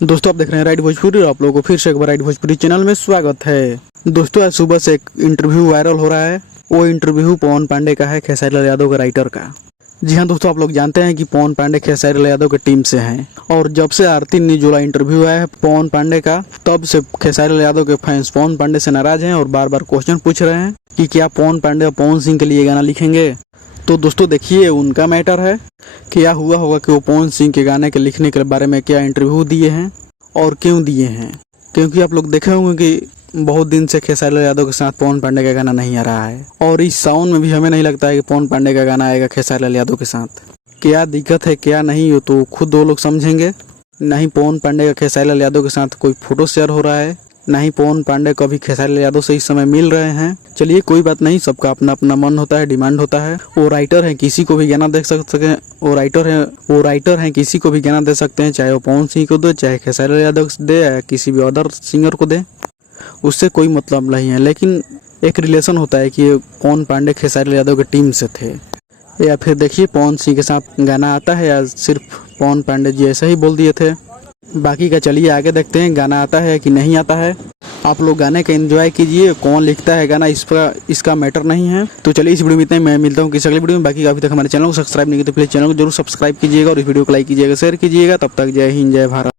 दोस्तों आप देख रहे हैं राइट भोजपुरी और आप लोगों को फिर से एक बार राइट भोजपुरी चैनल में स्वागत है। दोस्तों आज सुबह से एक इंटरव्यू वायरल हो रहा है। वो इंटरव्यू पवन पांडे का है, खेसारी लाल यादव के राइटर का। जी हाँ दोस्तों, आप लोग जानते हैं कि पवन पांडे खेसारी लाल यादव के टीम से हैं और जब से आरती निजोला इंटरव्यू आया है पवन पांडे का, तब से खेसारी लाल यादव के फैंस पवन पांडे से नाराज हैं और बार बार क्वेश्चन पूछ रहे हैं कि क्या पवन पांडे और पवन सिंह के लिए गाना लिखेंगे। तो दोस्तों देखिए, उनका मैटर है। क्या हुआ होगा कि वो पवन सिंह के गाने के लिखने के बारे में क्या इंटरव्यू दिए हैं और क्यों दिए हैं, क्योंकि आप लोग देखे होंगे कि बहुत दिन से खेसारी लाल यादव के साथ पवन पांडे का गाना नहीं आ रहा है और इस साउंड में भी हमें नहीं लगता है कि पवन पांडे का गाना आएगा खेसारी लाल यादव के साथ। क्या दिक्कत है क्या नहीं, हो तो खुद वो लोग समझेंगे। नहीं पवन पांडे का खेसारी लाल यादव के साथ कोई फोटो शेयर हो रहा है, ना ही पवन पांडे को अभी खेसारी लाल यादव से इस समय मिल रहे हैं। चलिए कोई बात नहीं, सबका अपना अपना मन होता है, डिमांड होता है। वो राइटर हैं, किसी को भी गाना दे सकते हैं। वो राइटर हैं, किसी को भी गाना दे सकते हैं, चाहे वो पवन सिंह को दे, चाहे खेसारी लाल यादव को दे, या किसी भी अदर सिंगर को दे, उससे कोई मतलब नहीं है। लेकिन एक रिलेशन होता है कि पवन पांडे खेसारी लाल यादव की टीम से थे, या फिर देखिए पवन सिंह के साथ गाना आता है या सिर्फ पवन पांडे जी ऐसा ही बोल दिए थे। बाकी का चलिए आगे देखते हैं, गाना आता है कि नहीं आता है। आप लोग गाने का एंजॉय कीजिए, कौन लिखता है गाना इसका मैटर नहीं है। तो चलिए इस वीडियो में इतना ही, मैं मिलता हूँ किसी अगली वीडियो में। बाकी अभी तक हमारे चैनल को सब्सक्राइब नहीं किया तो प्लीज चैनल को जरूर सब्सक्राइब कीजिएगा और इस वीडियो को लाइक कीजिएगा, शेयर कीजिएगा। तब तक जय हिंद, जय भारत।